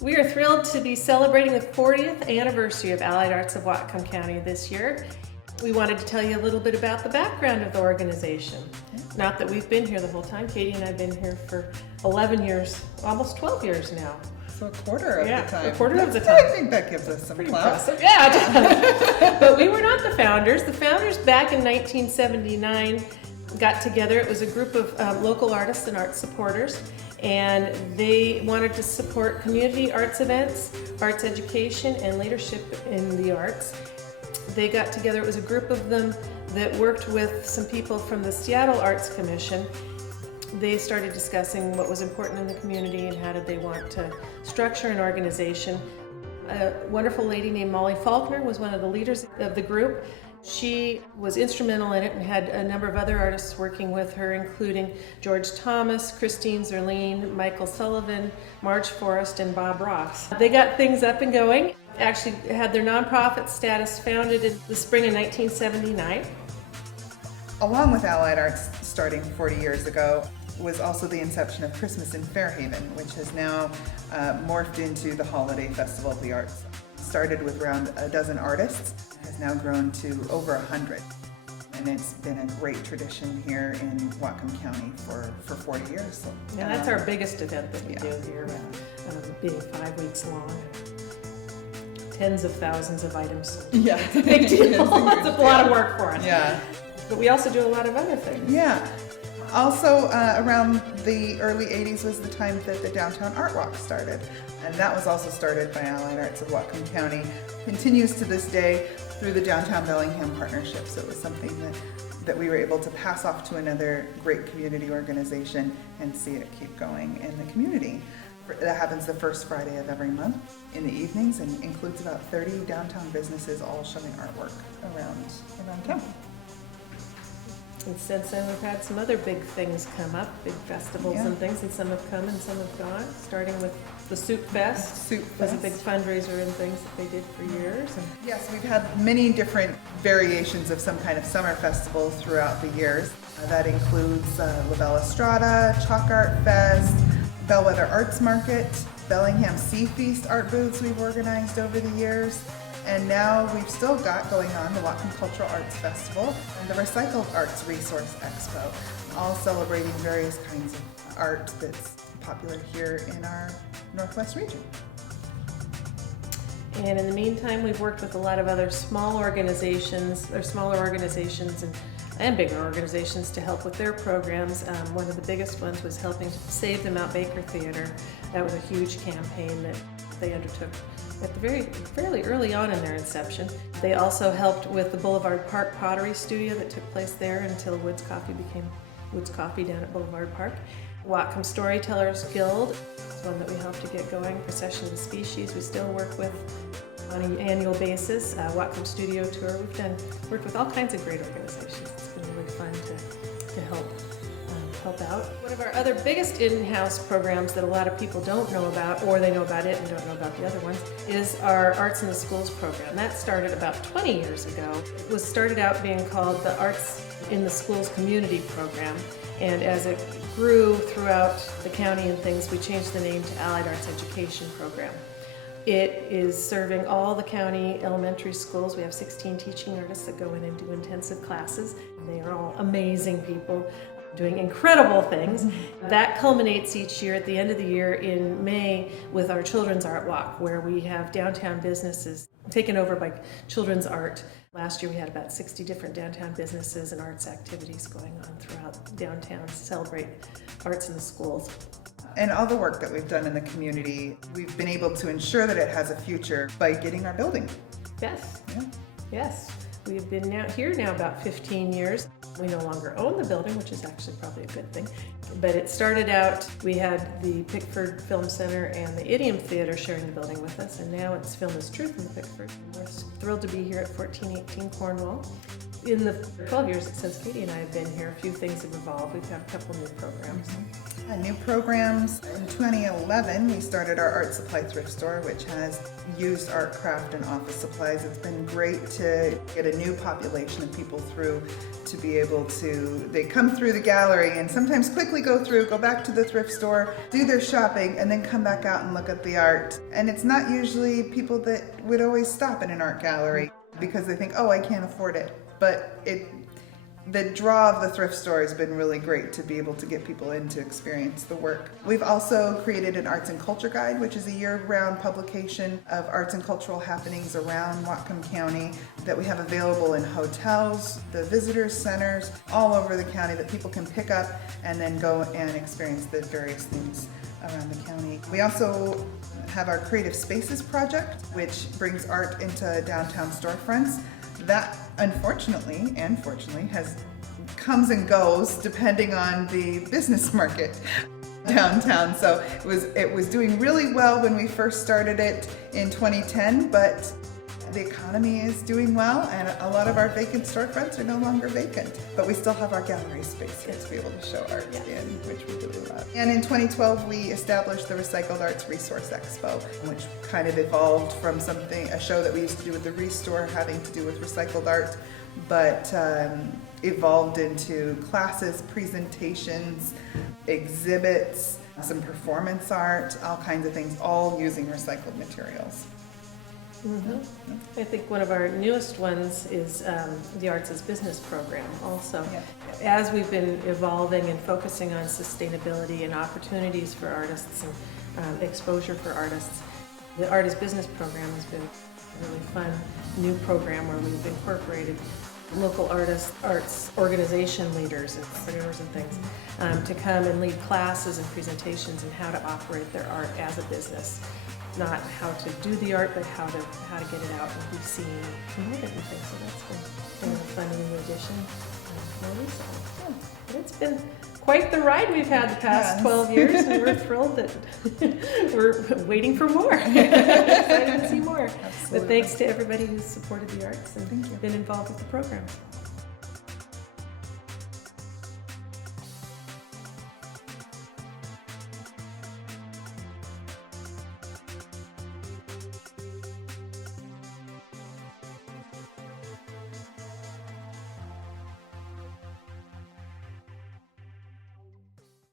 We are thrilled to be celebrating the 40th anniversary of Allied Arts of Whatcom County this year. We wanted to tell you a little bit about the background of the organization. Not that we've been here the whole time. Katie and I have been here for 11 years, almost 12 years now. So a quarter of the time. A quarter of the time. I think that gives us some Pretty clout. impressive. Yeah, it does. But we were not the founders. The founders back in 1979 got together. It was a group of local artists and art supporters, and they wanted to support community arts events, arts education, and leadership in the arts. They got together. It was a group of them that worked with some people from the Seattle Arts Commission. They started discussing what was important in the community and how did they want to structure an organization. A wonderful lady named Molly Faulkner was one of the leaders of the group. She was instrumental in it and had a number of other artists working with her, including George Thomas, Christine Zerline, Michael Sullivan, Marge Forrest, and Bob Ross. They got things up and going, actually had their nonprofit status founded in the spring of 1979. Along with Allied Arts starting 40 years ago was also the inception of Christmas in Fairhaven, which has now morphed into the Holiday Festival of the Arts. Started with around a dozen artists, has now grown to over 100. And it's been a great tradition here in Whatcom County for 40 years. So, yeah, that's our biggest event that we do here, being 5 weeks long. Tens of thousands of items. Yeah. It's a big deal. It's a lot of work for us. Yeah. But we also do a lot of other things. Yeah. Also, around the early 80s was the time that the Downtown Art Walk started. And that was also started by Allied Arts of Whatcom County. Continues to this day through the Downtown Bellingham Partnership. So it was something that we were able to pass off to another great community organization and see it keep going in the community. That happens the first Friday of every month in the evenings and includes about 30 downtown businesses all showing artwork around town. And since then, we've had some other big things come up, big festivals and things, and some have come and some have gone, starting with the Soup Fest. Soup was Fest a big fundraiser and things that they did for years. And yes, we've had many different variations of some kind of summer festival throughout the years. That includes La Bella Strada, Chalk Art Fest, Bellwether Arts Market, Bellingham Sea Feast art booths we've organized over the years. And now we've still got going on the Whatcom Cultural Arts Festival and the Recycled Arts Resource Expo, all celebrating various kinds of art that's popular here in our Northwest region. And in the meantime, we've worked with a lot of other smaller organizations and bigger organizations to help with their programs. One of the biggest ones was helping to save the Mount Baker Theater. That was a huge campaign that they undertook at the fairly early on in their inception. They also helped with the Boulevard Park Pottery Studio that took place there until Woods Coffee became Woods Coffee down at Boulevard Park. Whatcom Storytellers Guild is one that we helped to get going. Procession of the Species we still work with on an annual basis. Whatcom Studio Tour. We've worked with all kinds of great organizations. It's been really fun to help out. One of our other biggest in-house programs that a lot of people don't know about, or they know about it and don't know about the other ones, is our Arts in the Schools program. That started about 20 years ago. It was started out being called the Arts in the Schools Community Program, and as it grew throughout the county and things, we changed the name to Allied Arts Education Program. It is serving all the county elementary schools. We have 16 teaching artists that go in and do intensive classes. They are all amazing people doing incredible things. That culminates each year at the end of the year in May with our Children's Art Walk, where we have downtown businesses taken over by children's art. Last year we had about 60 different downtown businesses and arts activities going on throughout downtown to celebrate arts in the schools. And all the work that we've done in the community, we've been able to ensure that it has a future by getting our building. Yes. Yeah. Yes. We've been here now about 15 years. We no longer own the building, which is actually probably a good thing. But it started out, we had the Pickford Film Center and the Idiom Theater sharing the building with us, and now it's Film is Truth in the Pickford. We're thrilled to be here at 1418 Cornwall. In the 12 years since Katie and I have been here, a few things have evolved. We've had a couple new programs. New programs. In 2011, we started our art supply thrift store, which has used art, craft, and office supplies. It's been great to get a new population of people through to be able to, they come through the gallery and sometimes quickly go through, go back to the thrift store, do their shopping, and then come back out and look at the art. And it's not usually people that would always stop in an art gallery because they think, oh, I can't afford it. But the draw of the thrift store has been really great to be able to get people in to experience the work. We've also created an arts and culture guide, which is a year-round publication of arts and cultural happenings around Whatcom County that we have available in hotels, the visitor centers, all over the county that people can pick up and then go and experience the various things around the county. We also have our Creative Spaces project, which brings art into downtown storefronts. That, unfortunately and fortunately, comes and goes depending on the business market downtown. So it was doing really well when we first started it in 2010, but the economy is doing well, and a lot of our vacant storefronts are no longer vacant. But we still have our gallery space here to be able to show art in, which we really love. And in 2012, we established the Recycled Arts Resource Expo, which kind of evolved from a show that we used to do with the Restore having to do with recycled art, but evolved into classes, presentations, exhibits, some performance art, all kinds of things, all using recycled materials. Mm-hmm. I think one of our newest ones is the Arts as Business program also. Yeah. As we've been evolving and focusing on sustainability and opportunities for artists and exposure for artists, the Art as Business program has been a really fun new program where we've incorporated local artists, arts organization leaders and entrepreneurs and things to come and lead classes and presentations on how to operate their art as a business. Not how to do the art, but how to get it out and be seen and promoted and things. So that's been a fun new addition more recently. But it's been quite the ride we've had the past 12 years, and we're thrilled that we're waiting for more. Excited to see more. Absolutely. But thanks to everybody who's supported the arts and been involved with the program.